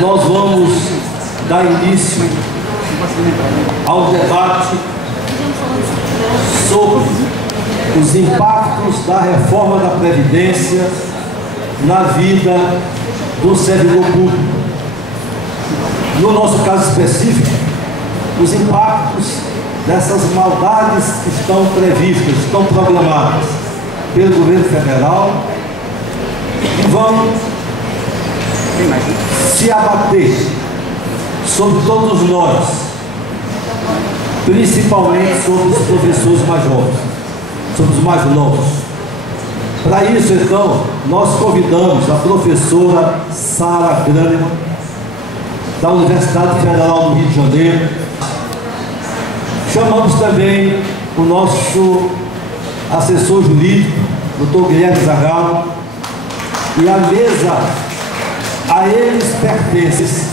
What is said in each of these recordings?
nós vamos dar início ao debate sobre os impactos da reforma da Previdência na vida do servidor público. No nosso caso específico, os impactos dessas maldades que estão previstas, estão programadas pelo governo federal e vão se abater sobre todos nós, principalmente sobre os professores mais jovens, sobre os mais novos. Para isso, então, nós convidamos a professora Sara Grâniman, da Universidade Federal do Rio de Janeiro. Chamamos também o nosso assessor jurídico, Dr. Guilherme Zagallo, e a mesa a eles pertence.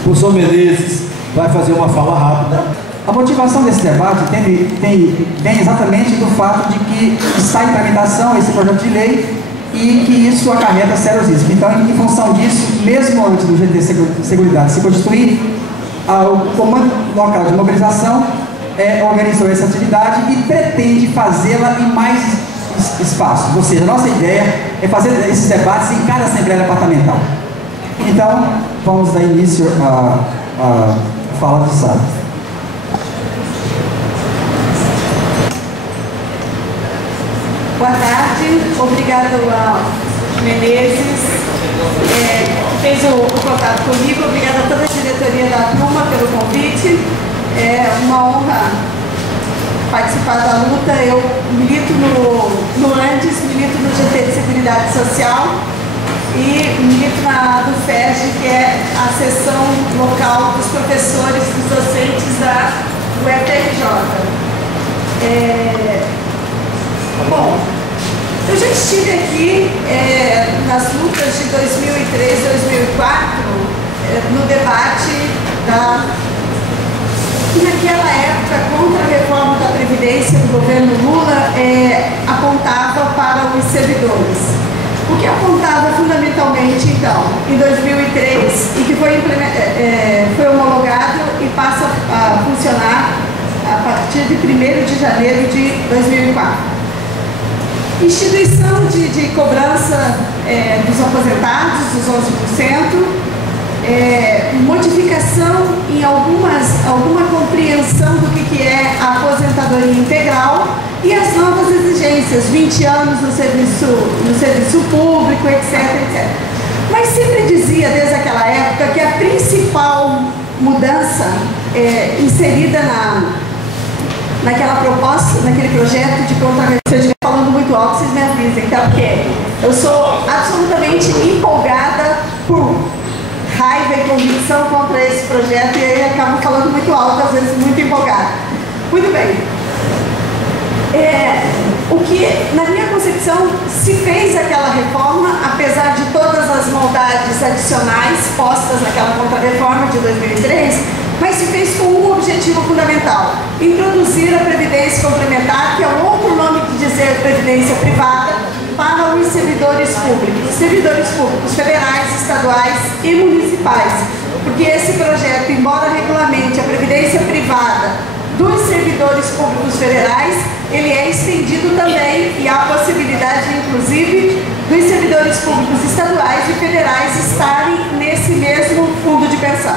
O professor Menezes vai fazer uma fala rápida. A motivação desse debate vem exatamente do fato de que está em tramitação esse projeto de lei e que isso acarreta sérios riscos. Então, em função disso, mesmo antes do GT Seguridade se constituir, o Comando Local de Mobilização organizou essa atividade e pretende fazê-la em mais espaços. Ou seja, a nossa ideia é fazer esses debates em cada Assembleia Departamental. Então, vamos dar início à fala de Sara. Boa tarde, obrigada ao Menezes, que fez o contato comigo, obrigada a toda a diretoria da turma pelo convite. É uma honra participar da luta. Eu milito no ANDES, milito no GT de Seguridade Social e milito na do FERJ, que é a seção local dos professores, dos docentes da UFRJ. Bom, eu já estive aqui nas lutas de 2003 e 2004, no debate que naquela época, contra a reforma da Previdência do governo Lula, apontava para os servidores. O que apontava fundamentalmente, então, em 2003, e que foi homologado e passa a funcionar a partir de 1º de janeiro de 2004. Instituição de cobrança dos aposentados, dos 11%, modificação em alguma compreensão do que é a aposentadoria integral e as novas exigências, 20 anos no serviço público, etc, etc. Mas sempre dizia, desde aquela época, que a principal mudança inserida naquela proposta, naquele projeto de contrarreforma. Se eu estiver falando muito alto, vocês me avisem, tá? Porque eu sou absolutamente empolgada por raiva e convicção contra esse projeto e aí acabo falando muito alto, às vezes muito empolgada. Muito bem. O que, na minha concepção, se fez aquela reforma, apesar de todas as maldades adicionais postas naquela contrarreforma de 2003, mas se fez com um objetivo fundamental: introduzir a Previdência Complementar, que é um outro nome de dizer Previdência Privada, para os servidores públicos federais, estaduais e municipais. Porque esse projeto, embora regulamente a Previdência Privada dos servidores públicos federais, ele é estendido também e há a possibilidade, inclusive, dos servidores públicos estaduais e federais estarem nesse mesmo fundo de pensão.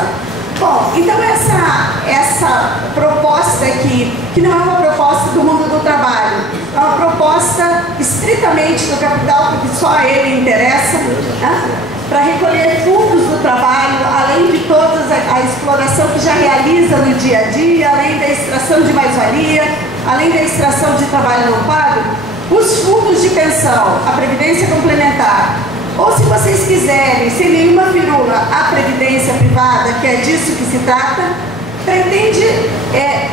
Bom, então essa proposta aqui, que não é uma proposta do mundo do trabalho, é uma proposta estritamente do capital, porque só a ele interessa, né? Para recolher fundos do trabalho, além de toda a exploração que já realiza no dia a dia, além da extração de mais-valia, além da extração de trabalho não pago, os fundos de pensão, a Previdência Complementar, ou se vocês quiserem, sem nenhuma firula, a Previdência Privada, que é disso que se trata, pretende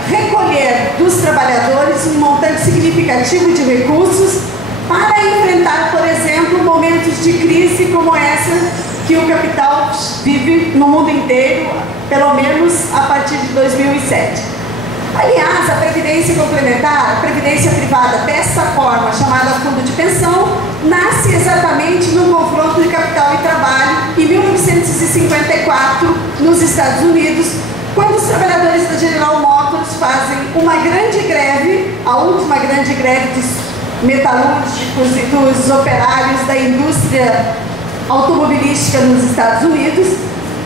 recolher dos trabalhadores um montante significativo de recursos para enfrentar, por exemplo, momentos de crise como essa que o capital vive no mundo inteiro, pelo menos a partir de 2007. Aliás, a previdência complementar, a previdência privada dessa forma, chamada fundo de pensão, nasce exatamente no confronto de capital e trabalho em 1954, nos Estados Unidos, quando os trabalhadores da General Motors fazem uma grande greve, a última grande greve dos metalúrgicos e dos operários da indústria automobilística nos Estados Unidos,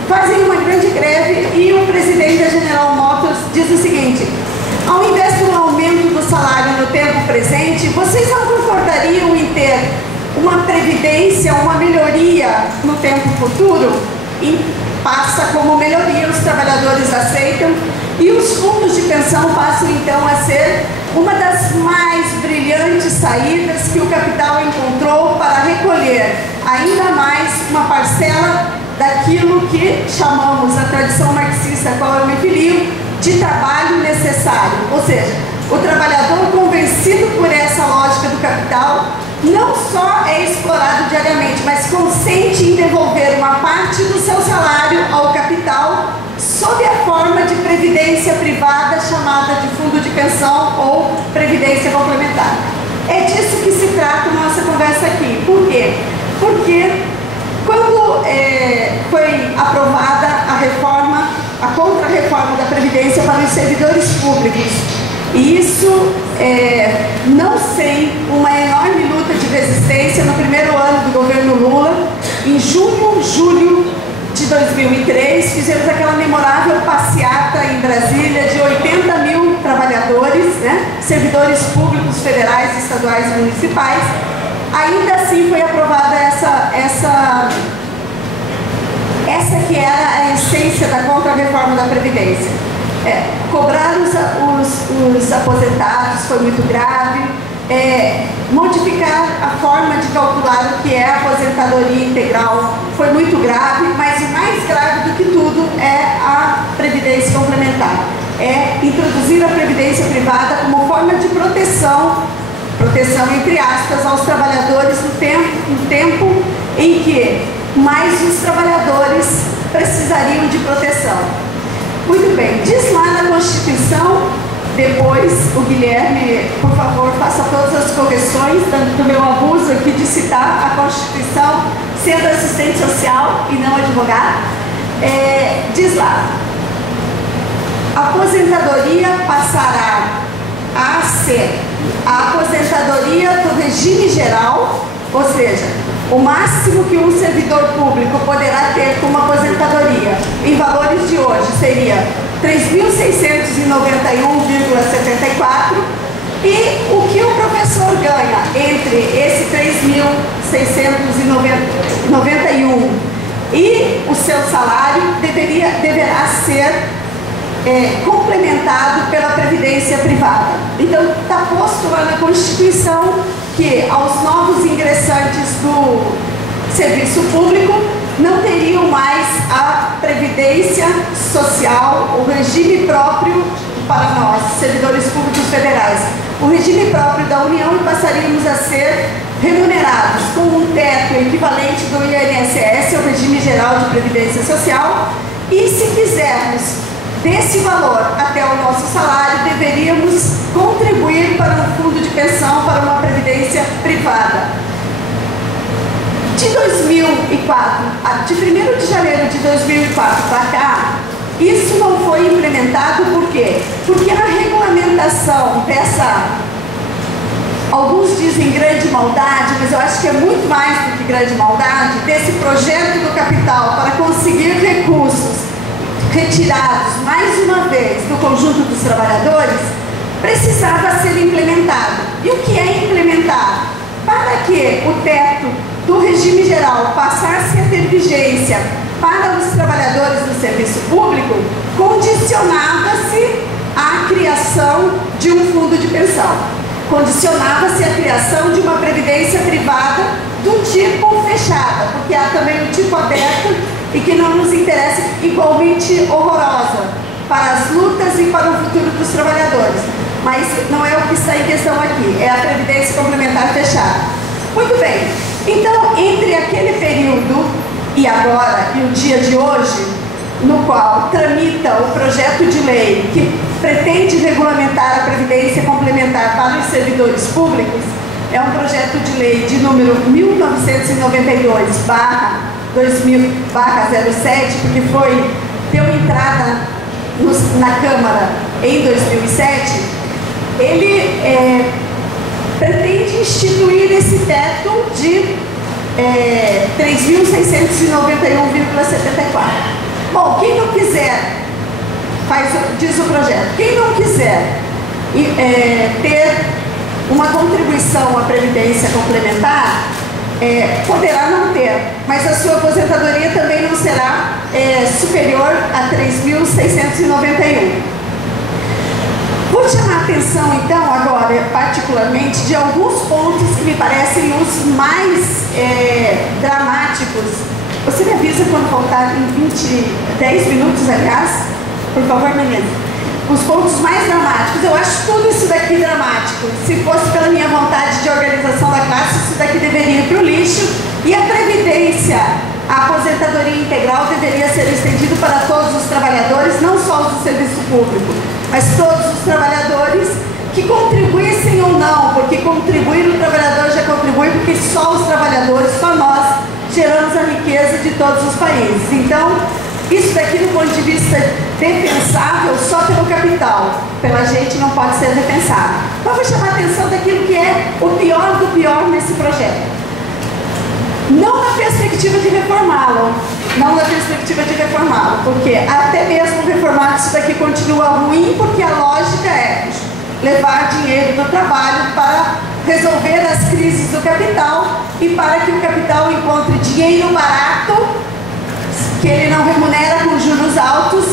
fazem uma grande greve e o presidente da General Motors diz o seguinte: ao invés de um aumento do salário no tempo presente, vocês não concordariam em ter uma previdência, uma melhoria no tempo futuro? E passa como melhoria, os trabalhadores aceitam e os fundos de pensão passam então a ser uma das mais brilhantes saídas que o capital encontrou para recolher ainda mais uma parcela daquilo que chamamos, a tradição marxista a qual eu me filio, de trabalho necessário. Ou seja, o trabalhador convencido por essa lógica do capital não só é explorado diariamente, mas consente em devolver uma parte do seu salário ao capital sob a forma de previdência privada chamada de fundo de pensão ou previdência complementar. É disso que se trata a nossa conversa aqui. Por quê? Porque quando foi aprovada a reforma, a contra-reforma da Previdência para os servidores públicos, e isso não sem uma enorme luta de resistência no primeiro ano do governo Lula, em junho, julho de 2003, fizemos aquela memorável passeata em Brasília de 80 mil trabalhadores, né, servidores públicos federais, estaduais e municipais. Ainda assim foi aprovada essa que era a essência da contra-reforma da Previdência. Cobrar os aposentados foi muito grave, modificar a forma de calcular o que é a aposentadoria integral foi muito grave, mas o mais grave do que tudo é a Previdência complementar. É introduzir a Previdência privada como forma de proteção entre aspas, aos trabalhadores no tempo em que mais os trabalhadores precisariam de proteção. Muito bem, diz lá na Constituição, depois o Guilherme, por favor, faça todas as correções do meu abuso aqui de citar a Constituição sendo assistente social e não advogado. Diz lá: a aposentadoria passará a ser a aposentadoria do regime geral, ou seja, o máximo que um servidor público poderá ter como aposentadoria em valores de hoje seria R$ 3.691,74, e o que o professor ganha entre esse 3.691 e o seu salário deverá ser complementado pela previdência privada. Então está posto lá na Constituição que aos novos ingressantes do serviço público não teriam mais a previdência social, o regime próprio para nós, servidores públicos federais, o regime próprio da União, e passaríamos a ser remunerados com um teto equivalente do INSS, o regime geral de previdência social, e se quisermos desse valor até o nosso salário, deveríamos contribuir para um fundo de pensão, para uma previdência privada. De 2004, de 1º de janeiro de 2004 para cá, isso não foi implementado. Por quê? Porque a regulamentação dessa, alguns dizem grande maldade, mas eu acho que é muito mais do que grande maldade, desse projeto do capital para conseguir recursos retirados mais uma vez do conjunto dos trabalhadores, precisava ser implementado. E o que é implementar? Para que o teto do regime geral passasse a ter vigência para os trabalhadores do serviço público, condicionava-se a criação de um fundo de pensão, condicionava-se a criação de uma previdência privada do tipo fechada, porque há também o tipo aberto e que não nos interessa, igualmente horrorosa para as lutas e para o futuro dos trabalhadores. Mas não é o que está em questão aqui, é a previdência complementar fechada. Muito bem, então entre aquele período e agora, e o dia de hoje, no qual tramita o projeto de lei que pretende regulamentar a previdência complementar para os servidores públicos, é um projeto de lei de número 1992/07, porque deu entrada na Câmara em 2007, ele pretende instituir esse teto de 3.691,74. Bom, quem não quiser, diz o projeto, quem não quiser ter uma contribuição à Previdência complementar, poderá não ter, mas a sua aposentadoria também não será superior a 3.691. Vou chamar a atenção, então, agora, particularmente, de alguns pontos que me parecem os mais dramáticos. Você me avisa quando faltar 10 minutos, aliás? Por favor, menina. Os pontos mais dramáticos, eu acho tudo isso daqui dramático. Se fosse pela minha vontade de organização da classe, isso daqui deveria ir para o lixo. E a previdência, a aposentadoria integral deveria ser estendida para todos os trabalhadores, não só os do serviço público, mas todos os trabalhadores que contribuíssem ou não, porque contribuir o trabalhador já contribui, porque só os trabalhadores, só nós, geramos a riqueza de todos os países. Então, isso daqui do ponto de vista defensável só pelo capital, pela gente não pode ser defensável. Então, vou chamar a atenção daquilo que é o pior do pior nesse projeto. Não na perspectiva de reformá-lo, porque até mesmo reformado isso daqui continua ruim, porque a lógica é levar dinheiro do trabalho para resolver as crises do capital e para que o capital encontre dinheiro barato, que ele não remunera com juros altos,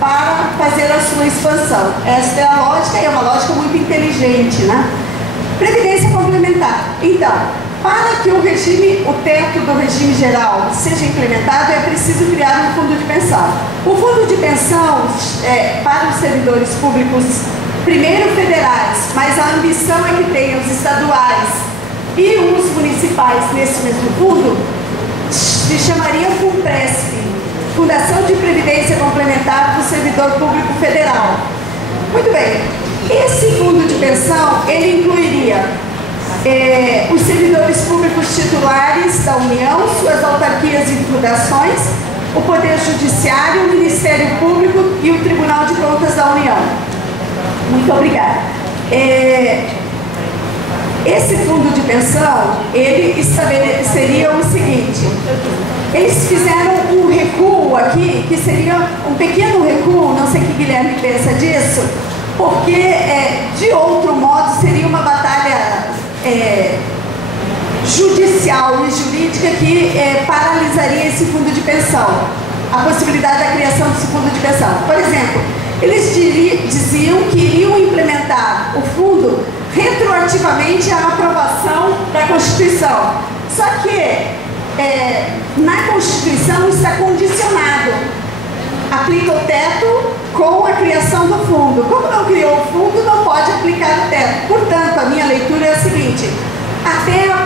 para fazer a sua expansão. Esta é a lógica, e é uma lógica muito inteligente, né? Previdência complementar. Então, para que o teto do regime geral seja implementado, é preciso criar um fundo de pensão. O fundo de pensão para os servidores públicos, primeiro federais, mas a ambição é que tenham os estaduais e os municipais nesse mesmo fundo, se chamaria FUNPRESP, Fundação de Previdência Complementar do Servidor Público Federal. Muito bem, esse fundo de pensão, ele incluiria os servidores públicos titulares da União, suas autarquias e fundações, o Poder Judiciário, o Ministério Público e o Tribunal de Contas da União. Muito obrigada. Esse fundo de pensão, ele estabeleceria o seguinte: eles fizeram um recuo aqui, que seria um pequeno recuo, não sei o que Guilherme pensa disso, porque de outro modo seria uma batalha judicial e jurídica que paralisaria esse fundo de pensão, a possibilidade da criação desse fundo de pensão. Por exemplo, eles diziam que iriam implementar o fundo retroativamente à aprovação da Constituição. Só que na Constituição está condicionado. Aplica o teto com a criação do fundo. Como não criou o fundo, não pode aplicar o teto. Portanto, a minha leitura é a seguinte: até a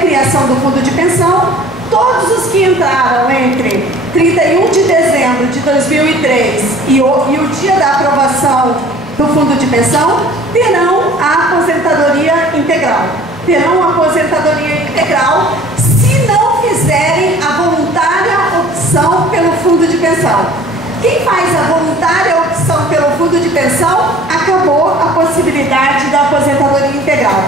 criação do fundo de pensão, todos os que entraram entre 31 de dezembro de 2003 e o dia da aprovação do fundo de pensão terão a aposentadoria integral. Terão a aposentadoria integral se não fizerem a voluntária opção pelo fundo de pensão. Quem faz a voluntária opção pelo fundo de pensão, acabou a possibilidade da aposentadoria integral.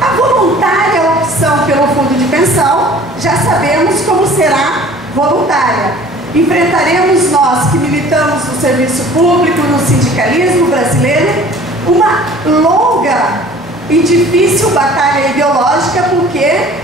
A voluntária opção pelo fundo de pensão, já sabemos como será voluntária. Enfrentaremos nós que militamos no serviço público, no sindicalismo brasileiro, uma longa e difícil batalha ideológica, porque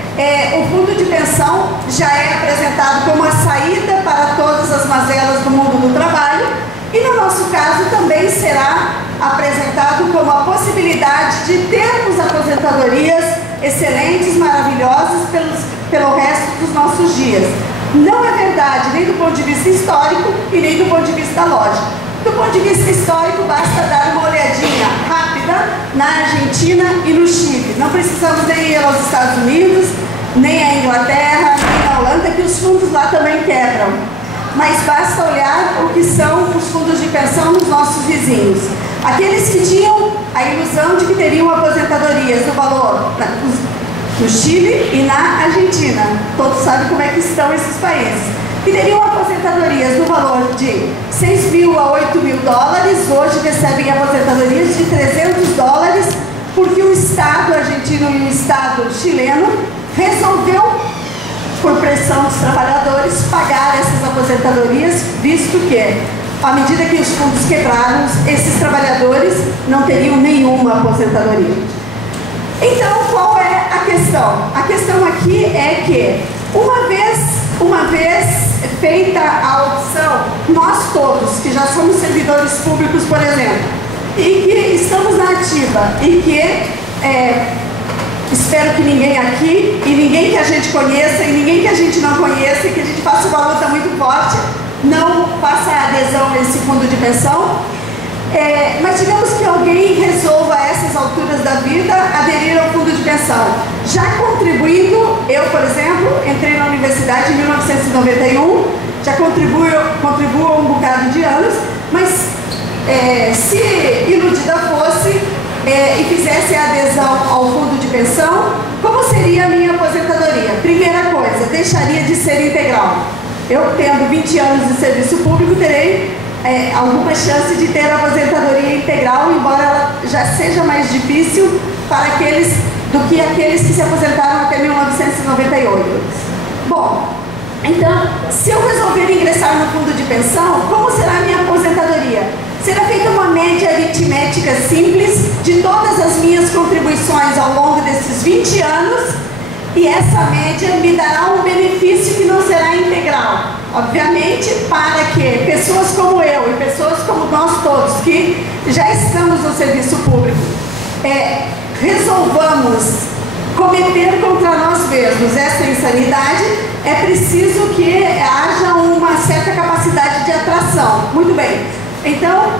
o fundo de pensão já é apresentado como a saída para todas as mazelas do mundo do trabalho, e no nosso caso também será apresentado como a possibilidade de termos aposentadorias excelentes, maravilhosas pelo resto dos nossos dias. Não é verdade nem do ponto de vista histórico e nem do ponto de vista lógico. Do ponto de vista histórico, basta dar uma olhadinha rápida na Argentina e no Chile. Não precisamos nem ir aos Estados Unidos, nem à Inglaterra, nem à Holanda, que os fundos lá também quebram. mas basta olhar o que são os fundos de pensão dos nossos vizinhos. Aqueles que tinham a ilusão de que teriam aposentadorias no valor no Chile e na Argentina, todos sabem como é que estão esses países, que teriam aposentadorias no valor de 6 mil a 8 mil dólares, hoje recebem aposentadorias de 300 dólares, porque o Estado argentino e o Estado chileno resolveu, por pressão dos trabalhadores, pagar essas aposentadorias, visto que, à medida que os fundos quebraram, esses trabalhadores não teriam nenhuma aposentadoria. Então, qual é a questão? A questão aqui é que, uma vez feita a opção, nós todos, que já somos servidores públicos, por exemplo, e que estamos na ativa, e que espero que ninguém aqui, e ninguém que a gente conheça, e ninguém que a gente não conheça, e que a gente faça uma luta muito forte, não faça adesão a esse fundo de pensão. Mas digamos que alguém resolva a essas alturas da vida aderir ao fundo de pensão. Já contribuindo, eu, por exemplo, entrei na universidade em 1991, já contribuo há um bocado de anos, mas se iludida fosse e fizesse a adesão ao fundo de pensão, como seria a minha aposentadoria? Primeira coisa, deixaria de ser integral. Eu, tendo 20 anos de serviço público, terei alguma chance de ter a aposentadoria integral, embora ela já seja mais difícil para aqueles do que aqueles que se aposentaram até 1998. Bom, então, se eu resolver ingressar no fundo de pensão, como será a minha aposentadoria? Será feita uma média aritmética simples de todas as minhas contribuições ao longo desses 20 anos, e essa média me dará um benefício que não será integral. Obviamente, para que pessoas como eu e pessoas como nós todos, que já estamos no serviço público, resolvamos cometer contra nós mesmos essa insanidade, é preciso que haja uma certa capacidade de atração. Muito bem. Então,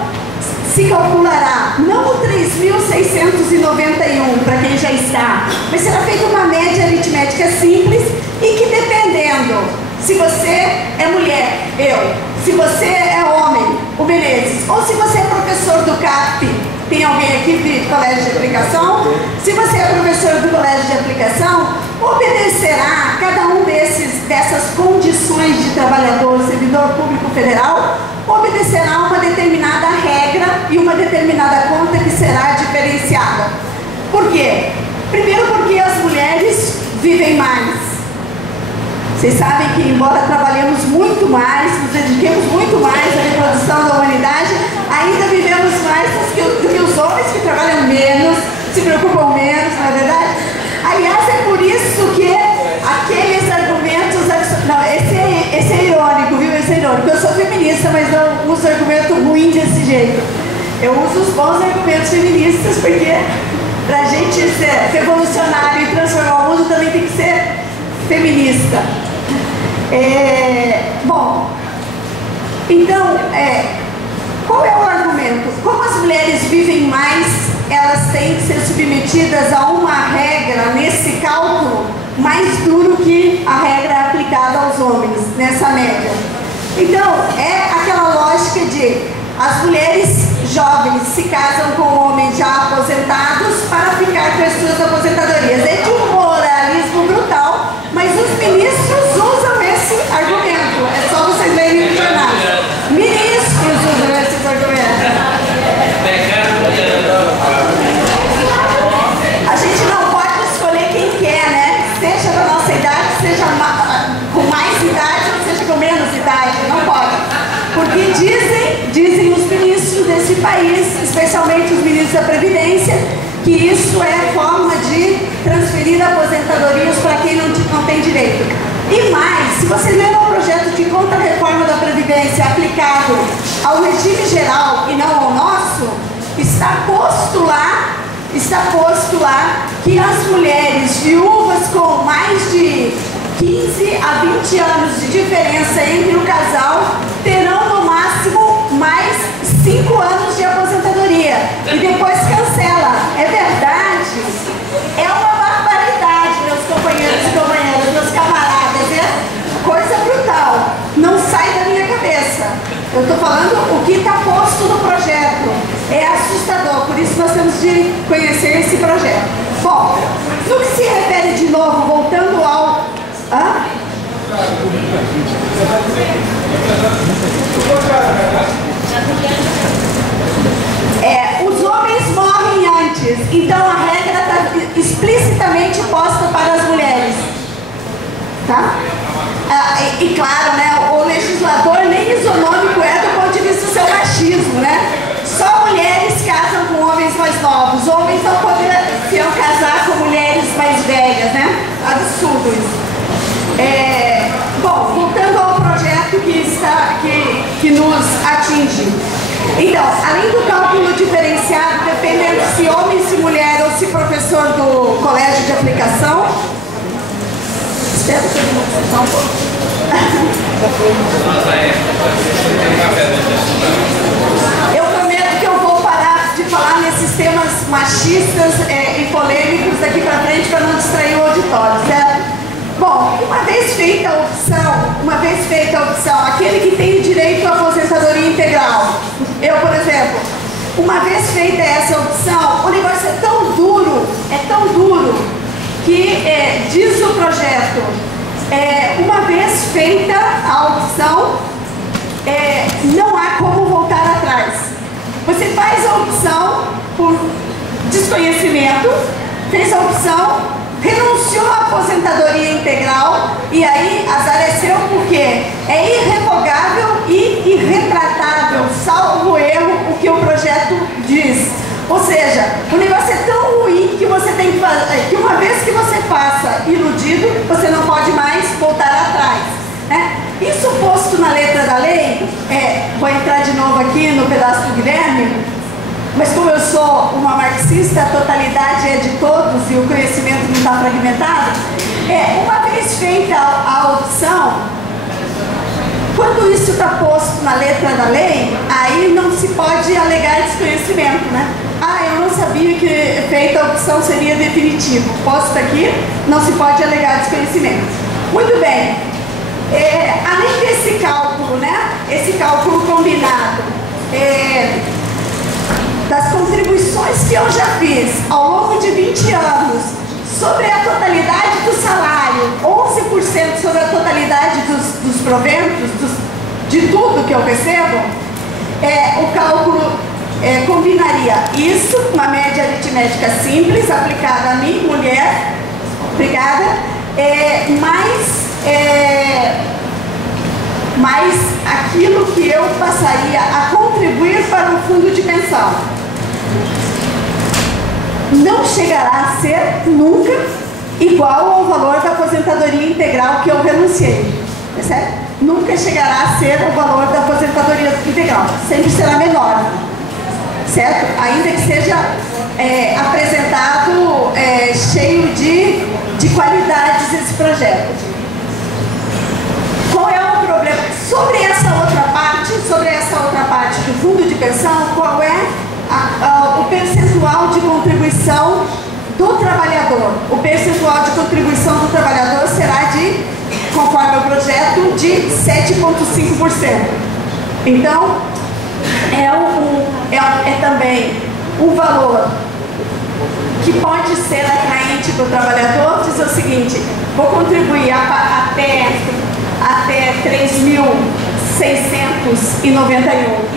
se calculará não o 3.691 para quem já está, mas será feita uma média aritmética simples e que, dependendo, se você é mulher, eu, se você é homem, o Menezes, ou se você é professor do CAP, tem alguém aqui de colégio de aplicação? Se você é professor do colégio de aplicação, obedecerá a cada um dessas condições de trabalhador, servidor público federal, obedecerá uma determinada regra e uma determinada conta que será diferenciada. Por quê? Primeiro, porque as mulheres vivem mais. Vocês sabem que, embora trabalhemos muito mais, nos dediquemos muito mais à reprodução da humanidade, ainda vivemos mais do que os homens, que trabalham menos, se preocupam menos, não é verdade? Aliás, é por isso que aqueles argumentos... Não, esse é irônico, viu? Esse é irônico. Eu sou feminista, mas não uso argumento ruim desse jeito. Eu uso os bons argumentos feministas, porque pra gente ser revolucionário e transformar o mundo também tem que ser feminista. Bom, então, qual é o argumento? Como as mulheres vivem mais, elas têm que ser submetidas a uma regra nesse cálculo mais duro que a regra aplicada aos homens, nessa média. Então, é aquela lógica de as mulheres jovens se casam com homens já aposentados para ficar com as suas aposentadorias. É de um moralismo brutal, mas os ministros usam esse argumento. É só vocês lerem no jornal. Ministros usam esses argumentos. A gente não pode escolher quem quer, né? Seja da nossa idade, seja com mais idade ou seja com menos idade. Não pode. Porque dizem os ministros desse país, especialmente os ministros da Previdência, que isso é forma de transferir aposentadorias para quem não tem direito. E mais, se vocês leram o projeto de contra-reforma da Previdência aplicado ao regime geral e não ao nosso, está posto lá que as mulheres viúvas com mais de 15 a 20 anos de diferença entre o casal terão no máximo mais 5 anos de aposentadoria e depois cancela. É verdade? É uma barbaridade, meus companheiros e companheiras, meus camaradas, é coisa brutal. Não sai da minha cabeça. falando o que está posto no projeto. É assustador, por isso nós temos de conhecer esse projeto. Bom, no que se refere de novo, voltando ao... os homens morrem antes, então a regra está explicitamente posta para as mulheres. Tá? E claro, né, o legislador nem isonômico é do ponto de vista do seu machismo, né? Só mulheres casam com homens mais novos, homens não poderiam casar com mulheres mais velhas, né? Absurdo isso. Bom, voltando ao projeto que nos atinge. Então, além do cálculo diferenciado, dependendo se homem, se mulher ou se professor do colégio de aplicação, espero que todo mundo só um pouco. Eu prometo que eu vou parar de falar nesses temas machistas e polêmicos daqui para frente para não distrair o auditório, certo? Bom, uma vez feita a opção, aquele que tem direito à aposentadoria integral, eu, por exemplo, uma vez feita essa opção, o negócio é tão duro, que diz o projeto, uma vez feita a opção, não há como voltar atrás. Você faz a opção por desconhecimento, fez a opção, renunciou à aposentadoria integral e aí azar é seu porque é irrevogável e irretratável, salvo erro, o que o projeto diz. Ou seja, o negócio é tão ruim que você tem que fazer, que uma vez que você passa iludido, você não pode mais voltar atrás, né? Isso posto na letra da lei, vou entrar de novo aqui no pedaço do Guilherme, mas como eu sou uma marxista, a totalidade é de todos e o conhecimento não está fragmentado, uma vez feita a opção, quando isso está posto na letra da lei, aí não se pode alegar desconhecimento, né? Eu não sabia que feita a opção seria definitivo. Posto aqui, não se pode alegar desconhecimento. Muito bem. Além desse cálculo, né? Esse cálculo combinado, das contribuições que eu já fiz ao longo de 20 anos sobre a totalidade do salário, 11% sobre a totalidade dos proventos, de tudo que eu recebo, o cálculo combinaria isso, uma média aritmética simples, aplicada a mim, mulher, obrigada, mais aquilo que eu passaria a contribuir para o fundo de pensão. Não chegará a ser nunca igual ao valor da aposentadoria integral que eu renunciei, percebe? Nunca chegará a ser o valor da aposentadoria integral, sempre será menor, certo? Ainda que seja apresentado cheio de qualidades esse projeto. Qual é o problema? Sobre essa outra parte do fundo de pensão, qual é o percentual de contribuição do trabalhador? O percentual de contribuição do trabalhador será conforme o projeto, de 7,5%. Então, é também um valor que pode ser atraente para o trabalhador. Diz o seguinte: vou contribuir até 3.691, e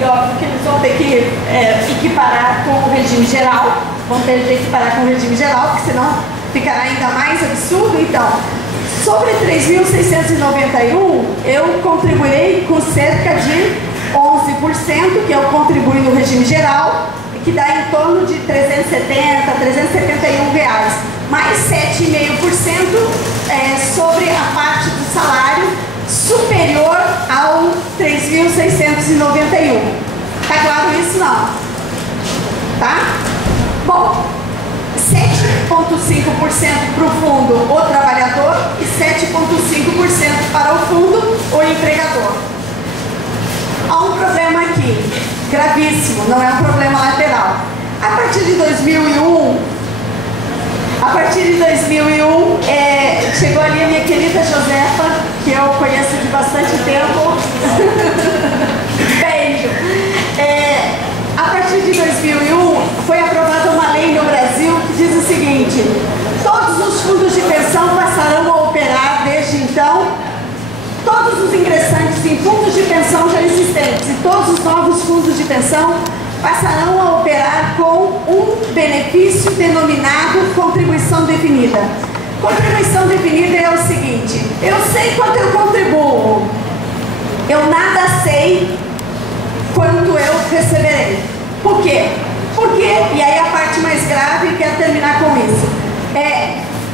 óbvio que eles vão ter que equiparar com o regime geral, porque senão ficará ainda mais absurdo. Então, sobre 3.691, eu contribuirei com cerca de 11%, que eu contribuo no regime geral, que dá em torno de 370, 371 reais, mais 7,5% sobre a parte do salário superior ao 3.691. Tá claro isso? Não? Tá? Bom, 7,5% para o fundo o trabalhador e 7,5% para o fundo o empregador. Há um problema aqui, gravíssimo, não é um problema lateral. A partir de 2001, chegou ali a minha querida Josefa, que eu conheço de bastante tempo. Beijo! pensão passarão a operar com um benefício denominado contribuição definida. Contribuição definida é o seguinte: eu sei quanto eu contribuo, eu nada sei quanto eu receberei. Por quê? Porque, e aí a parte mais grave, quero terminar com isso,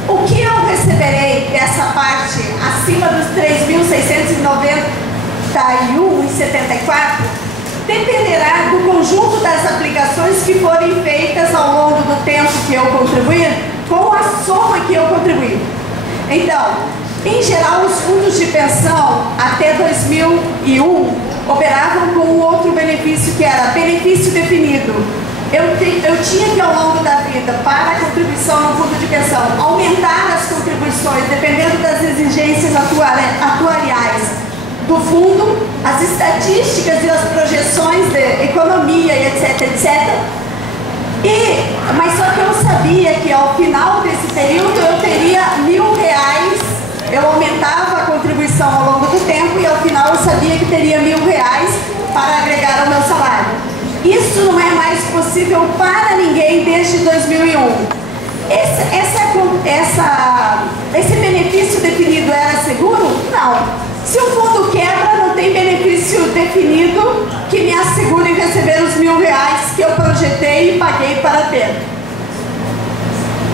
o que eu receberei dessa parte acima dos 3.691,74 dependerá do conjunto das aplicações que forem feitas ao longo do tempo que eu contribuir, com a soma que eu contribuí. Então, em geral, os fundos de pensão até 2001 operavam com um outro benefício, que era benefício definido. Eu tinha que, ao longo da vida, para a contribuição no fundo de pensão, aumentar as contribuições, dependendo das exigências atuariais do fundo, as estatísticas e as projeções de economia, e etc, etc. Mas só que eu sabia que, ao final desse período, eu teria R$1.000, eu aumentava a contribuição ao longo do tempo, e ao final eu sabia que teria R$1.000 para agregar ao meu salário. Isso não é mais possível para ninguém desde 2001. Esse benefício definido era seguro? Não. Se o fundo quebra, não tem benefício definido que me assegure receber os R$1.000 que eu projetei e paguei para ter.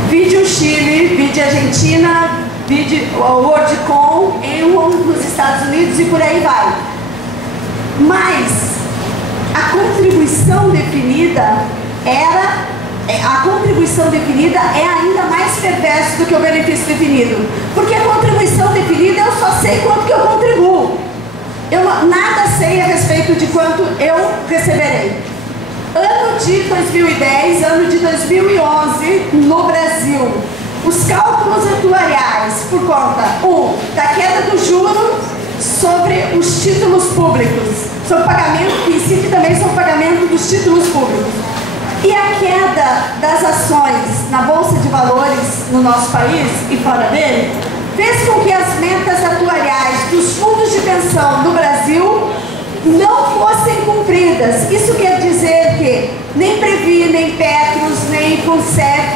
Vide o Chile, vide a Argentina, vide o WorldCom nos Estados Unidos e por aí vai. Mas a contribuição definida é ainda mais perverso do que o benefício definido. Porque a contribuição definida, eu só sei quanto que eu contribuo. Eu nada sei a respeito de quanto eu receberei. Ano de 2010, ano de 2011, no Brasil, os cálculos atuariais por conta, da queda do juro sobre os títulos públicos, sobre o pagamento, que incide também sobre o pagamento dos títulos públicos, e a queda das ações na Bolsa de Valores no nosso país e fora dele, fez com que as metas atuariais dos fundos de pensão no Brasil não fossem cumpridas. Isso quer dizer que nem Previ, nem Petros, nem Concep,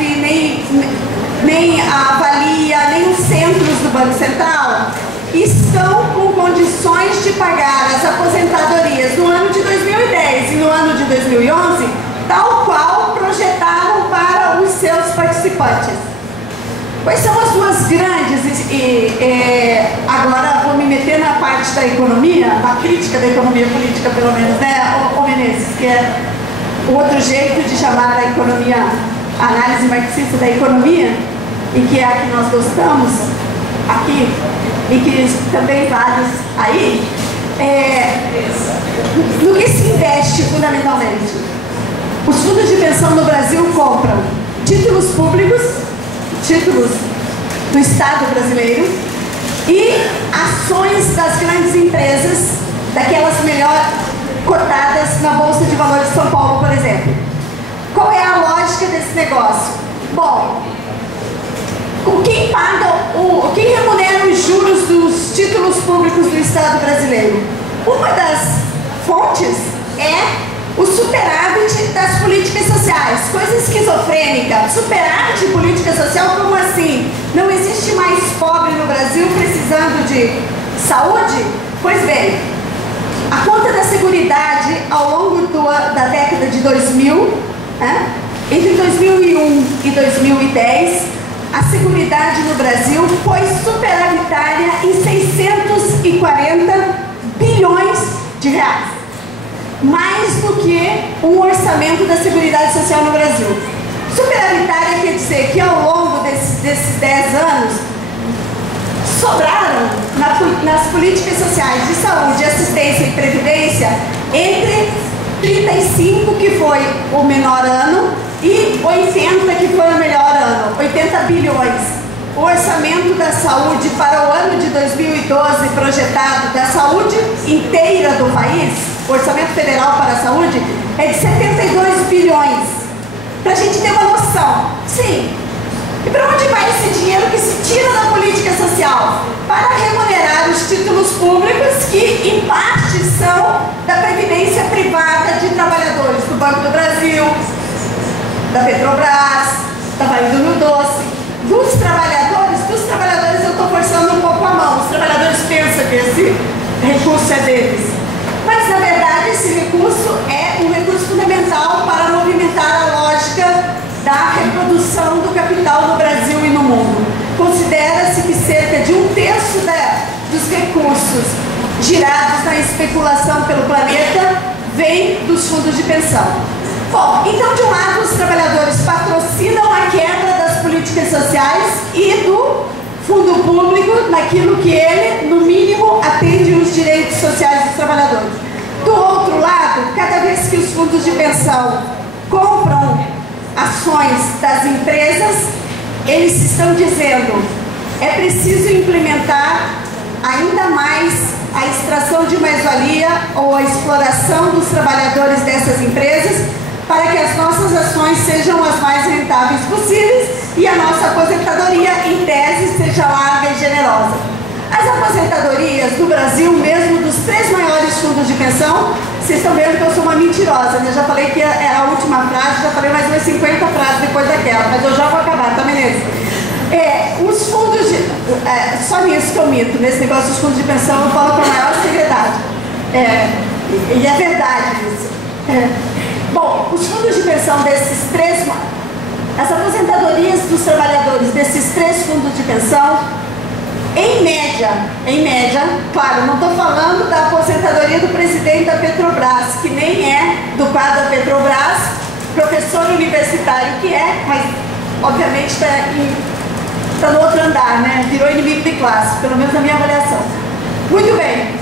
nem a Avalia, nem os centros do Banco Central estão com condições de pagar as aposentadorias no ano de 2010 e no ano de 2011, tal qual projetaram para os seus participantes. Quais são as duas grandes, agora vou me meter na parte da economia, na crítica da economia política, pelo menos, né, ô Menezes, que é o outro jeito de chamar a economia, a análise marxista da economia, e que é a que nós gostamos aqui, e que também vários aí, no que se investe fundamentalmente. Os fundos de pensão no Brasil compram títulos públicos, títulos do Estado brasileiro e ações das grandes empresas, daquelas melhor cotadas na Bolsa de Valores de São Paulo, por exemplo. Qual é a lógica desse negócio? Bom, quem remunera os juros dos títulos públicos do Estado brasileiro? Uma das fontes é o superávit das políticas sociais. Coisa esquizofrênica. Superávit de política social, como assim? Não existe mais pobre no Brasil precisando de saúde? Pois bem, a conta da Seguridade ao longo da década de 2000, entre 2001 e 2010, a Seguridade no Brasil foi superavitária em 640 bilhões de reais. Mais do que um orçamento da Seguridade Social no Brasil. Superavitária quer dizer que ao longo desses 10 anos sobraram nas políticas sociais de saúde, assistência e previdência entre 35, que foi o menor ano, e 80, que foi o melhor ano, 80 bilhões. O orçamento da saúde para o ano de 2012 projetado da saúde inteira do país, o orçamento federal para a saúde, é de 72 bilhões. Para a gente ter uma noção. Sim. E para onde vai esse dinheiro que se tira da política social? Para remunerar os títulos públicos que, em parte, são da previdência privada de trabalhadores da Petrobras, da Vale do Rio Doce, dos trabalhadores eu estou forçando um pouco a mão, os trabalhadores pensam que esse recurso é deles. Mas, na verdade, esse recurso é um recurso fundamental para movimentar a lógica da reprodução do capital no Brasil e no mundo. Considera-se que cerca de 1/3 dos recursos girados na especulação pelo planeta vem dos fundos de pensão. Bom, então, de um lado, os trabalhadores patrocinam a quebra das políticas sociais e do fundo público naquilo que ele, no mínimo, atende os direitos sociais dos trabalhadores. Do outro lado, cada vez que os fundos de pensão compram ações das empresas, eles estão dizendo: é preciso implementar ainda mais a extração de mais-valia ou a exploração dos trabalhadores dessas empresas para que as nossas ações sejam as mais rentáveis possíveis e a nossa aposentadoria, em tese, seja larga e generosa. As aposentadorias do Brasil, mesmo dos 3 maiores fundos de pensão, vocês estão vendo que eu sou uma mentirosa, né? Eu já falei que era a última frase, já falei mais umas 50 frases depois daquela, mas eu já vou acabar, tá, Menezes? Os fundos de... só nisso que eu minto, nesse negócio dos fundos de pensão, eu falo com a maior seriedade. E é verdade isso. Bom, os fundos de pensão desses 3... As aposentadorias dos trabalhadores desses 3 fundos de pensão, em média, claro, não estou falando da aposentadoria do presidente da Petrobras, que nem é do quadro da Petrobras, professor universitário que é, mas obviamente está no outro andar, né? Virou inimigo de classe, pelo menos na minha avaliação. Muito bem,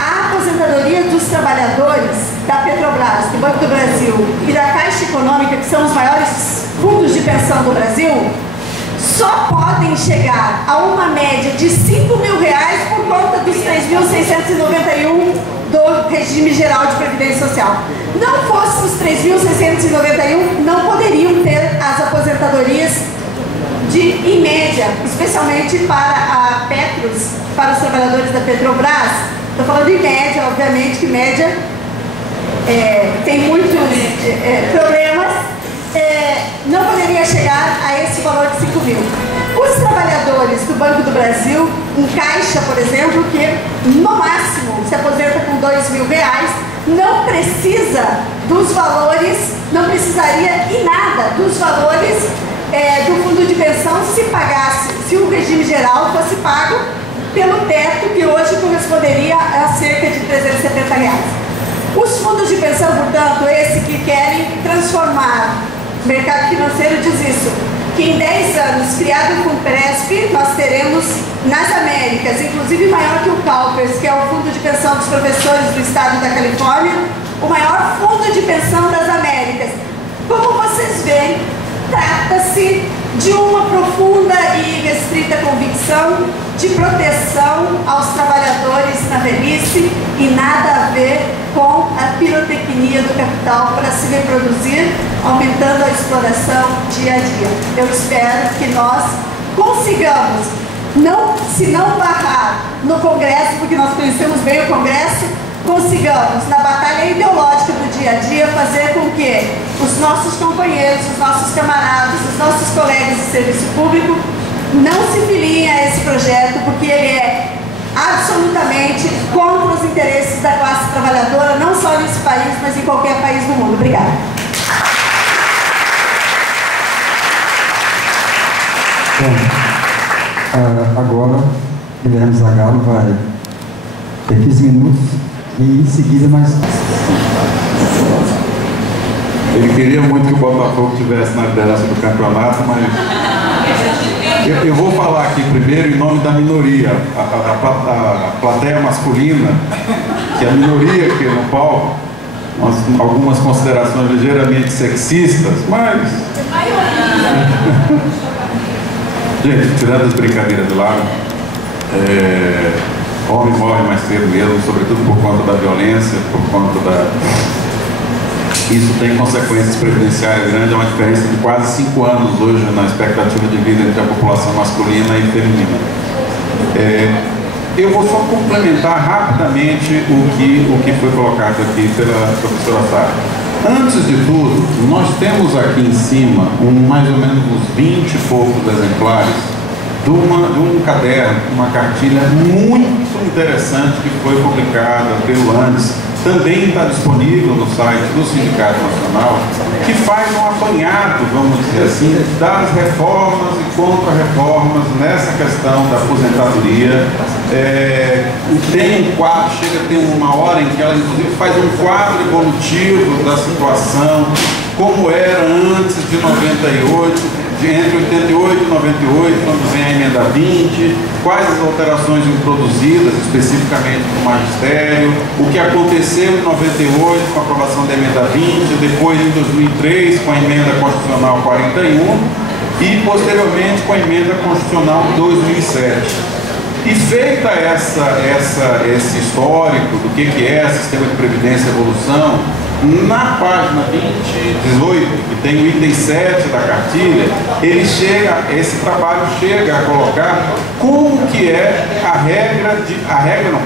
a aposentadoria dos trabalhadores da Petrobras, do Banco do Brasil e da Caixa Econômica, que são os maiores fundos de pensão do Brasil, só podem chegar a uma média de R$5.000 por conta dos 3.691 do regime geral de previdência social. Não fosse os 3.691, não poderiam ter as aposentadorias em média, especialmente para a Petros, para os trabalhadores da Petrobras. Estou falando em média, obviamente que média tem muitos problemas. Não poderia chegar a esse valor de 5 mil. Os trabalhadores do Banco do Brasil, em Caixa, por exemplo, que no máximo se aposenta com R$2.000, não precisa dos valores, não precisaria em nada dos valores do fundo de pensão se o regime geral fosse pago pelo teto, que hoje corresponderia a cerca de R$370. Os fundos de pensão, portanto, esse que querem transformar o mercado financeiro, diz isso, que em 10 anos, criado com o Presp, nós teremos nas Américas, inclusive maior que o CalPERS, que é o fundo de pensão dos professores do estado da Califórnia, o maior fundo de pensão das Américas. Como vocês veem, trata-se de uma profunda e restrita convicção de proteção aos trabalhadores na velhice e nada a ver com a pirotecnia do capital para se reproduzir, aumentando a exploração dia a dia. Eu espero que nós consigamos, se não barrar no Congresso, porque nós conhecemos bem o Congresso, consigamos, na batalha ideológica do dia a dia, fazer com que os nossos companheiros, os nossos camaradas, os nossos colegas de serviço público não se filiem a esse projeto, porque ele é absolutamente contra os interesses da classe trabalhadora, não só nesse país, mas em qualquer país do mundo. Obrigada. Bom, agora, Guilherme Zagalo vai ter 15 minutos e em seguida mais... Ele queria muito que o Botafogo estivesse na liderança do campeonato, mas eu vou falar aqui primeiro em nome da minoria, a plateia masculina, que é a minoria aqui no palco, algumas considerações ligeiramente sexistas, mas... Gente, tirando as brincadeiras de lado, homem morre mais cedo mesmo, sobretudo por conta da violência, por conta da... Isso tem consequências previdenciárias grandes, é uma diferença de quase 5 anos hoje na expectativa de vida entre a população masculina e feminina. Eu vou só complementar rapidamente o que foi colocado aqui pela professora Sara. Antes de tudo, nós temos aqui em cima mais ou menos uns 20 e poucos exemplares de um caderno, uma cartilha muito interessante que foi publicada pelo ANDES, também está disponível no site do Sindicato Nacional, que faz um apanhado, vamos dizer assim, das reformas e contra-reformas nessa questão da aposentadoria. Tem um quadro, chega a ter uma hora em que ela inclusive faz um quadro evolutivo da situação, como era antes de 98, entre 88 e 98, quando vem a emenda 20, quais as alterações introduzidas especificamente no magistério, o que aconteceu em 98 com a aprovação da emenda 20, depois em 2003 com a emenda constitucional 41 e posteriormente com a emenda constitucional 2007. E feita esse histórico do que é sistema de previdência e evolução, na página 18, que tem o item 7 da cartilha, esse trabalho chega a colocar como que é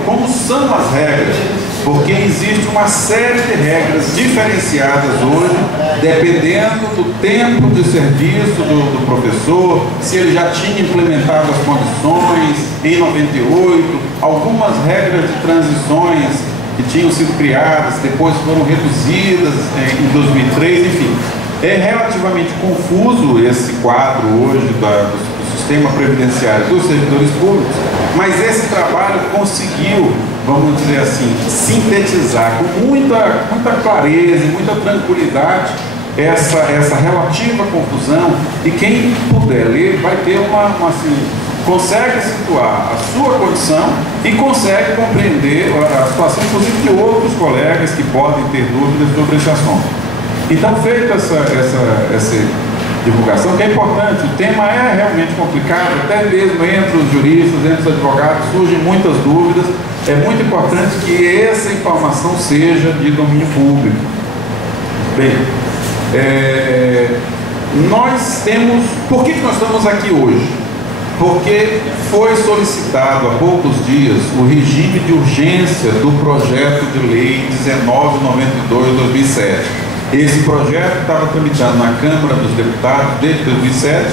como são as regras, porque existe uma série de regras diferenciadas hoje, dependendo do tempo de serviço do professor, se ele já tinha implementado as condições em 98, algumas regras de transições que tinham sido criadas, depois foram reduzidas em 2003, enfim. É relativamente confuso esse quadro hoje do sistema previdenciário dos servidores públicos, mas esse trabalho conseguiu, vamos dizer assim, sintetizar com muita clareza e muita tranquilidade essa relativa confusão, e quem puder ler vai ter consegue situar a sua condição e consegue compreender a situação, inclusive, de outros colegas que podem ter dúvidas sobre esse assunto. Então, feita essa divulgação, que é importante, o tema é realmente complicado, até mesmo entre os juristas, entre os advogados, surgem muitas dúvidas, é muito importante que essa informação seja de domínio público. Bem, por que nós estamos aqui hoje? Porque foi solicitado há poucos dias o regime de urgência do projeto de lei 1992/2007. Esse projeto estava tramitando na Câmara dos Deputados desde 2007,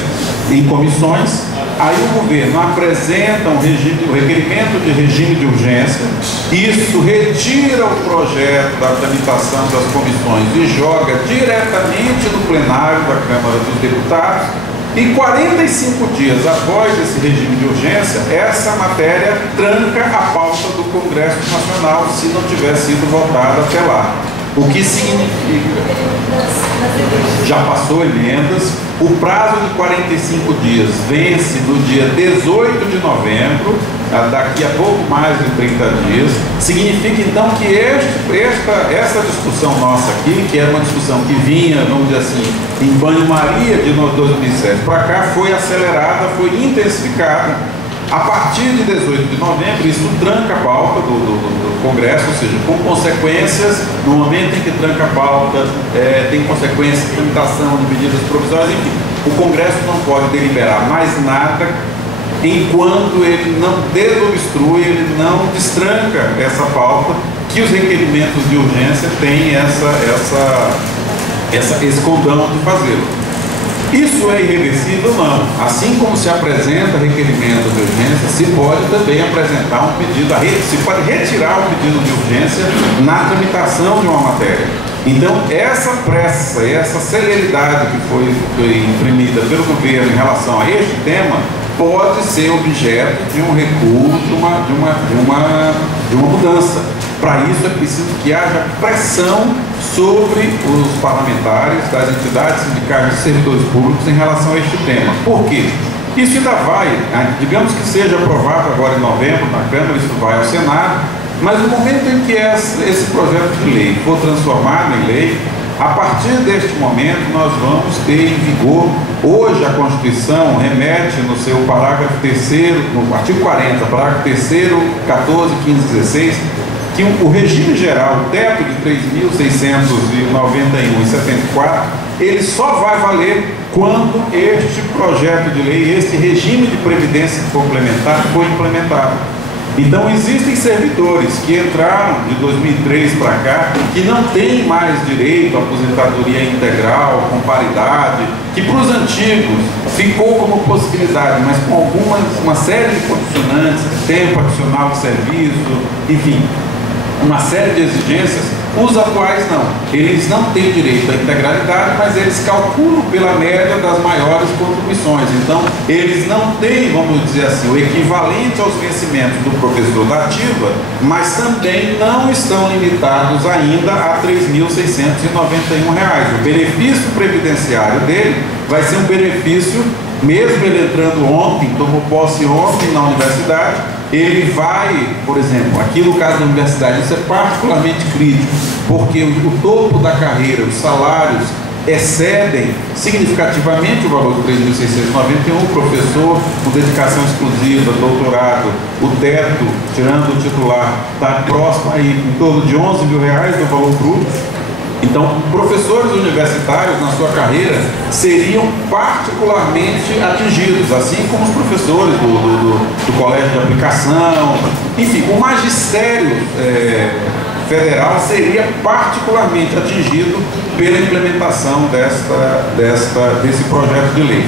em comissões. Aí o governo apresenta o requerimento de regime de urgência, isso retira o projeto da tramitação das comissões e joga diretamente no plenário da Câmara dos Deputados. E 45 dias após esse regime de urgência, essa matéria tranca a pauta do Congresso Nacional se não tiver sido votada até lá. O que significa? Já passou emendas, o prazo de 45 dias vence no dia 18 de novembro, daqui a pouco mais de 30 dias. Significa então que essa discussão nossa aqui, que era uma discussão que vinha, vamos dizer assim, em banho-maria de 2007 para cá, foi acelerada, foi intensificada. A partir de 18 de novembro, isso tranca a pauta do Congresso, ou seja, com consequências, no momento em que tranca a pauta, tem consequências de tramitação de medidas provisórias, enfim. O Congresso não pode deliberar mais nada enquanto ele não desobstrui, ele não destranca essa pauta, que os requerimentos de urgência têm esse condão de fazê-lo. Isso é irreversível? Não. Assim como se apresenta requerimento de urgência, se pode também apresentar um pedido, se pode retirar o pedido de urgência na tramitação de uma matéria. Então, essa pressa, essa celeridade que foi imprimida pelo governo em relação a este tema, pode ser objeto de um recuo, de uma mudança. Para isso é preciso que haja pressão sobre os parlamentares das entidades sindicais de servidores públicos em relação a este tema. Por quê? Isso ainda vai, digamos que seja aprovado agora em novembro na Câmara, isso vai ao Senado, mas no momento em que esse projeto de lei for transformado em lei, a partir deste momento nós vamos ter em vigor, hoje a Constituição remete no seu parágrafo 3º, no artigo 40, parágrafo 3º, 14, 15, 16, que o regime geral, o teto de 3.691,74, ele só vai valer quando este projeto de lei, este regime de previdência complementar for implementado. Então existem servidores que entraram de 2003 para cá, que não têm mais direito à aposentadoria integral, com paridade, que para os antigos ficou como possibilidade, mas com uma série de condicionantes, tempo adicional de serviço, enfim, uma série de exigências. Os atuais não, eles não têm direito à integralidade, mas eles calculam pela média das maiores contribuições. Então, eles não têm, vamos dizer assim, o equivalente aos vencimentos do professor da ativa, mas também não estão limitados ainda a R$ 3.691. O benefício previdenciário dele vai ser um benefício, mesmo ele entrando ontem, tomou posse ontem na universidade, ele vai, por exemplo, aqui no caso da universidade, isso é particularmente crítico, porque o topo da carreira, os salários excedem significativamente o valor de 3.691, professor com dedicação exclusiva, doutorado, o teto, tirando o titular, está próximo aí em torno de R$11 mil do valor bruto. Então, professores universitários na sua carreira seriam particularmente atingidos, assim como os professores do colégio de aplicação, enfim, o magistério federal seria particularmente atingido pela implementação desse projeto de lei.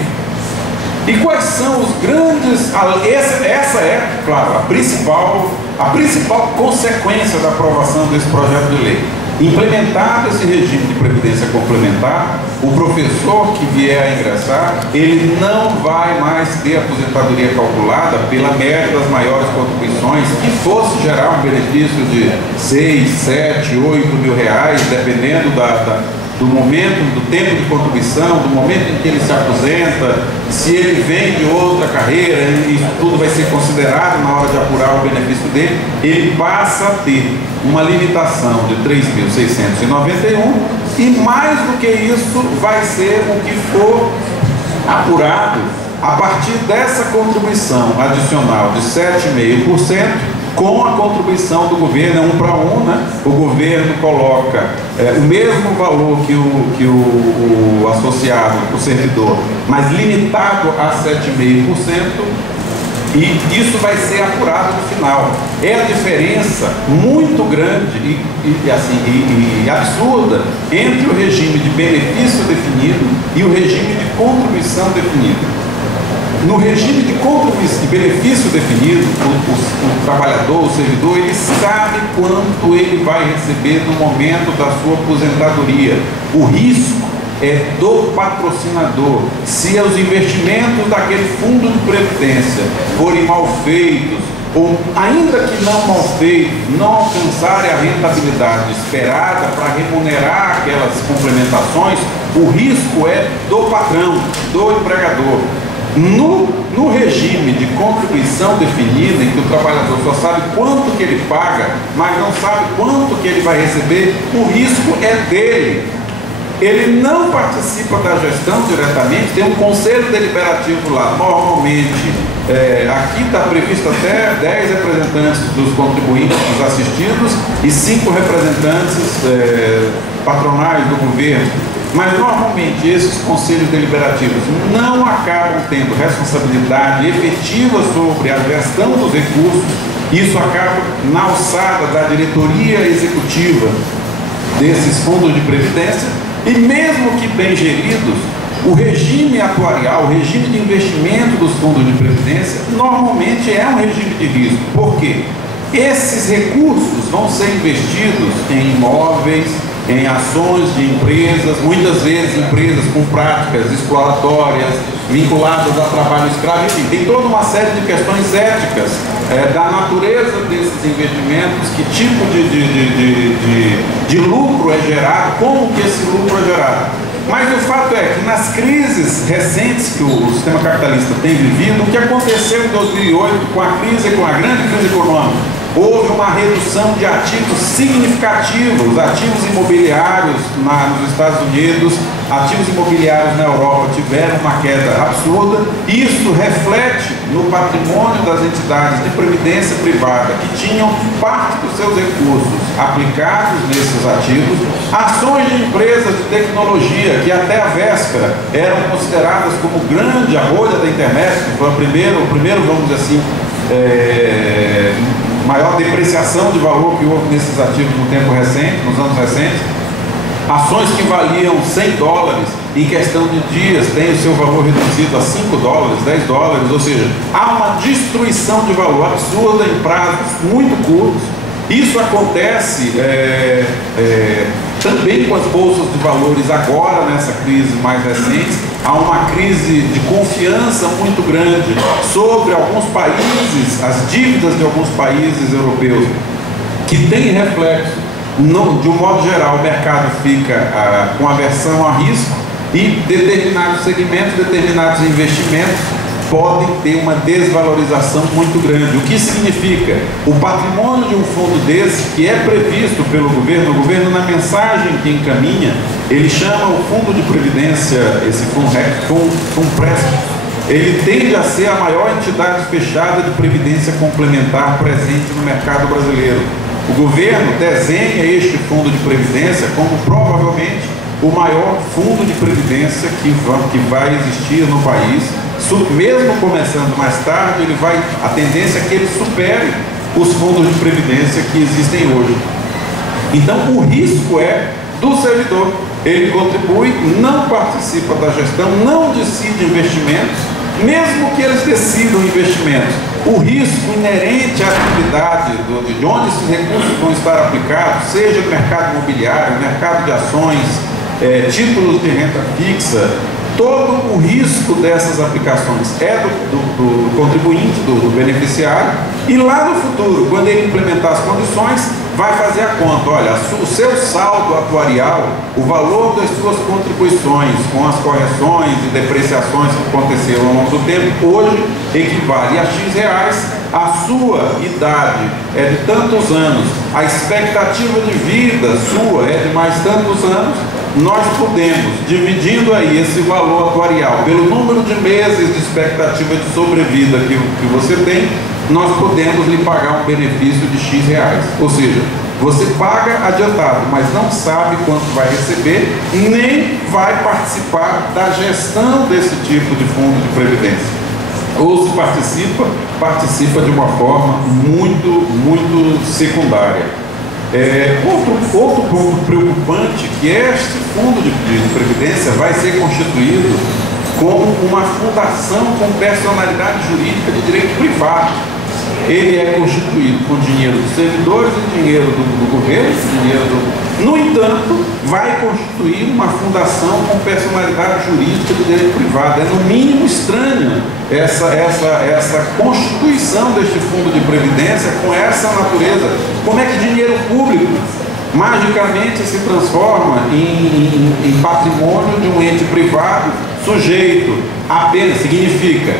E quais são os grandes... Essa é, claro, a principal consequência da aprovação desse projeto de lei. Implementado esse regime de previdência complementar, o professor que vier a ingressar, ele não vai mais ter aposentadoria calculada pela média das maiores contribuições, que fosse gerar um benefício de 6, 7, 8 mil reais, dependendo do momento, do tempo de contribuição, do momento em que ele se aposenta, se ele vem de outra carreira, isso tudo vai ser considerado na hora de apurar o benefício dele. Ele passa a ter uma limitação de 3.691 e mais do que isso vai ser o que for apurado a partir dessa contribuição adicional de 7,5%, com a contribuição do governo, é 1 para 1, né? O governo coloca o mesmo valor que o associado, o servidor, mas limitado a 7,5%, e isso vai ser apurado no final. É a diferença muito grande e absurda entre o regime de benefício definido e o regime de contribuição definido. No regime de benefício definido, o trabalhador, o servidor, ele sabe quanto ele vai receber no momento da sua aposentadoria. O risco é do patrocinador. Se os investimentos daquele fundo de previdência forem mal feitos, ou ainda que não mal feitos, não alcançarem a rentabilidade esperada para remunerar aquelas complementações, o risco é do patrão, do empregador. No regime de contribuição definida, em que o trabalhador só sabe quanto que ele paga, mas não sabe quanto que ele vai receber, o risco é dele. Ele não participa da gestão diretamente, tem um conselho deliberativo lá. Normalmente, aqui está previsto até 10 representantes dos contribuintes, dos assistidos, e 5 representantes patronais do governo. Mas normalmente esses conselhos deliberativos não acabam tendo responsabilidade efetiva sobre a gestão dos recursos. Isso acaba na alçada da diretoria executiva desses fundos de previdência, e mesmo que bem geridos, o regime atuarial, o regime de investimento dos fundos de previdência normalmente é um regime de risco. Por quê? Esses recursos vão ser investidos em imóveis, em ações de empresas, muitas vezes empresas com práticas exploratórias, vinculadas a trabalho escravo, enfim, tem toda uma série de questões éticas da natureza desses investimentos, que tipo de lucro é gerado, como que esse lucro é gerado. Mas o fato é que nas crises recentes que o sistema capitalista tem vivido, o que aconteceu em 2008 com a grande crise econômica, houve uma redução de ativos significativos, ativos imobiliários nos Estados Unidos, ativos imobiliários na Europa tiveram uma queda absurda. Isso reflete no patrimônio das entidades de previdência privada, que tinham parte dos seus recursos aplicados nesses ativos, ações de empresas de tecnologia que até a véspera eram consideradas como grande a bolha da internet, que foi o primeiro, vamos dizer assim, maior depreciação de valor que houve nesses ativos no tempo recente, nos anos recentes. Ações que valiam $100, em questão de dias, têm o seu valor reduzido a $5, $10, ou seja, há uma destruição de valor absurda em prazos muito curtos. Isso acontece também com as bolsas de valores agora, nessa crise mais recente. Há uma crise de confiança muito grande sobre alguns países, as dívidas de alguns países europeus, que tem reflexo. De um modo geral, o mercado fica com aversão a risco e determinados segmentos, determinados investimentos podem ter uma desvalorização muito grande. O que significa? O patrimônio de um fundo desse, que é previsto pelo governo, o governo na mensagem que encaminha, ele chama o fundo de previdência, esse FUNPRESP, ele tende a ser a maior entidade fechada de previdência complementar presente no mercado brasileiro. O governo desenha este fundo de previdência como provavelmente o maior fundo de previdência que vai existir no país. Mesmo começando mais tarde, a tendência é que ele supere os fundos de previdência que existem hoje. Então, o risco é do servidor. Ele contribui, não participa da gestão, não decide investimentos, mesmo que eles decidam investimentos. O risco inerente à atividade, de onde esses recursos vão estar aplicados, seja no mercado imobiliário, mercado de ações, títulos de renda fixa, todo o risco dessas aplicações é do contribuinte, do beneficiário, e lá no futuro, quando ele implementar as condições, vai fazer a conta. Olha, o seu saldo atuarial, o valor das suas contribuições com as correções e depreciações que aconteceram ao longo do tempo, hoje equivale a X reais, a sua idade é de tantos anos, a expectativa de vida sua é de mais tantos anos. Nós podemos, dividindo aí esse valor atuarial pelo número de meses de expectativa de sobrevida que você tem, nós podemos lhe pagar um benefício de X reais. Ou seja, você paga adiantado, mas não sabe quanto vai receber, nem vai participar da gestão desse tipo de fundo de previdência. Ou se participa de uma forma muito secundária. Outro ponto preocupante, que este fundo de previdência vai ser constituído como uma fundação com personalidade jurídica de direito privado. Ele é constituído com dinheiro dos servidores e dinheiro do governo, No entanto, vai constituir uma fundação com personalidade jurídica de direito privado. É no mínimo estranho essa constituição deste fundo de previdência com essa natureza. Como é que dinheiro público magicamente se transforma em patrimônio de um ente privado sujeito apenas, significa,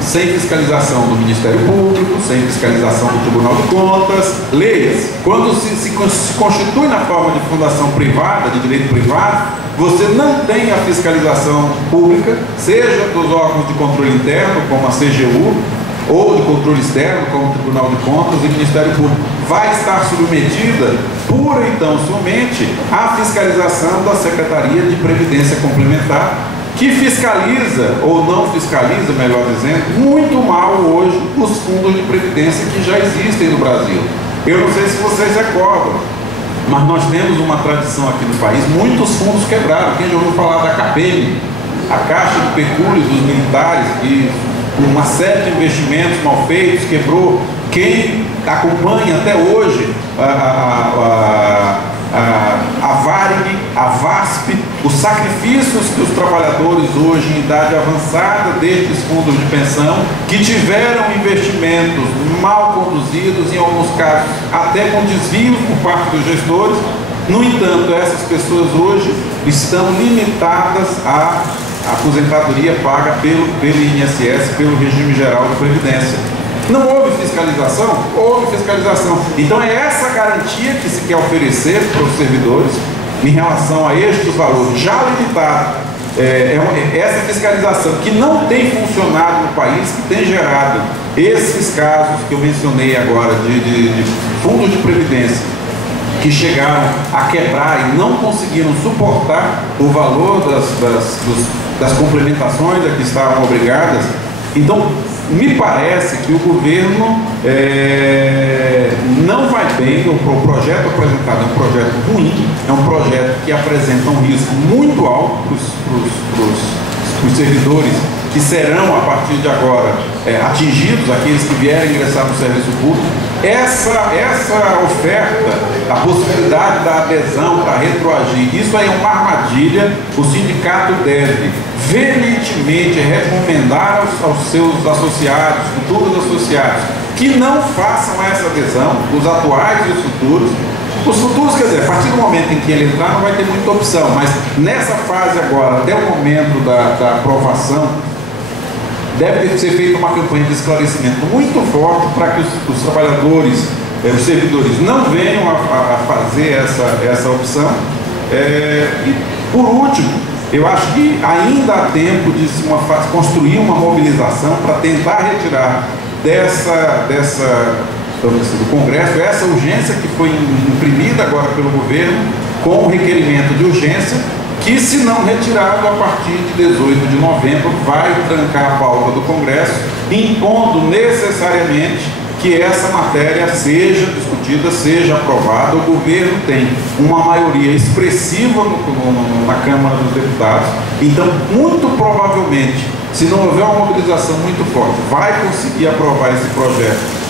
sem fiscalização do Ministério Público, sem fiscalização do Tribunal de Contas, leis. Quando se constitui na forma de fundação privada, de direito privado, você não tem a fiscalização pública, seja dos órgãos de controle interno, como a CGU, ou de controle externo, como o Tribunal de Contas e o Ministério Público. Vai estar submetida, pura e tão somente, à fiscalização da Secretaria de Previdência Complementar, que fiscaliza, ou não fiscaliza, melhor dizendo, muito mal hoje os fundos de previdência que já existem no Brasil. Eu não sei se vocês recordam, mas nós temos uma tradição aqui no país, muitos fundos quebraram. Quem já ouviu falar da CAPEM, a Caixa de Pecúlio dos Militares, que com uma série de investimentos mal feitos quebrou. Quem acompanha até hoje a Varig, a VASP, os sacrifícios que os trabalhadores hoje em idade avançada destes fundos de pensão, que tiveram investimentos mal conduzidos, em alguns casos até com desvios por parte dos gestores. No entanto, essas pessoas hoje estão limitadas à aposentadoria paga pelo INSS, pelo regime geral de previdência. Não houve fiscalização? Houve fiscalização. Então é essa garantia que se quer oferecer para os servidores em relação a estes valores já limitados. Essa fiscalização que não tem funcionado no país, que tem gerado esses casos que eu mencionei agora de fundos de previdência que chegaram a quebrar e não conseguiram suportar o valor das complementações a que estavam obrigadas. Então, me parece que o governo não vai bem. O projeto apresentado é um projeto ruim, é um projeto que apresenta um risco muito alto para os servidores que serão, a partir de agora, atingidos, aqueles que vierem ingressar no serviço público. Essa oferta, a possibilidade da adesão para retroagir, isso aí é uma armadilha. O sindicato deve veementemente recomendar aos seus associados, futuros associados, que não façam essa adesão, os atuais e os futuros. Os futuros, quer dizer, a partir do momento em que ele entrar, não vai ter muita opção, mas nessa fase agora, até o momento da aprovação, deve ter que ser feita uma campanha de esclarecimento muito forte para que os trabalhadores, os servidores, não venham a fazer essa opção. E, por último, eu acho que ainda há tempo de construir uma mobilização para tentar retirar do Congresso essa urgência que foi imprimida agora pelo governo com o requerimento de urgência, que, se não retirado, a partir de 18 de novembro, vai trancar a pauta do Congresso, impondo necessariamente que essa matéria seja discutida, seja aprovada. O governo tem uma maioria expressiva na Câmara dos Deputados, então, muito provavelmente, se não houver uma mobilização muito forte, vai conseguir aprovar esse projeto.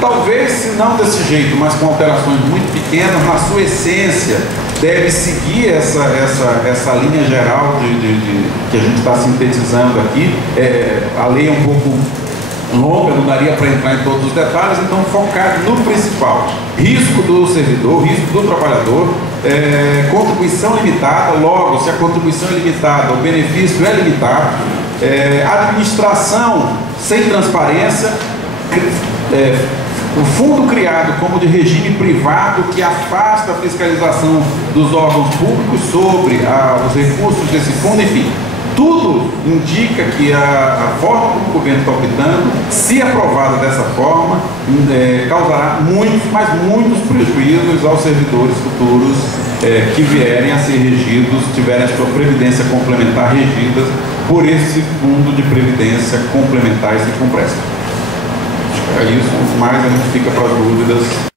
Talvez, se não desse jeito, mas com alterações muito pequenas, na sua essência, deve seguir essa linha geral que a gente está sintetizando aqui. A lei é um pouco longa, não daria para entrar em todos os detalhes, então focar no principal: risco do servidor, risco do trabalhador, contribuição limitada. Logo, se a contribuição é limitada, o benefício é limitado, administração sem transparência, o fundo criado como de regime privado que afasta a fiscalização dos órgãos públicos sobre os recursos desse fundo, enfim, tudo indica que a forma como o governo está optando, se aprovada dessa forma, causará muitos, mas muitos prejuízos aos servidores futuros que vierem a ser regidos, tiverem a sua previdência complementar regida por esse fundo de previdência complementar e se compressa. É isso, mas a gente fica para as dúvidas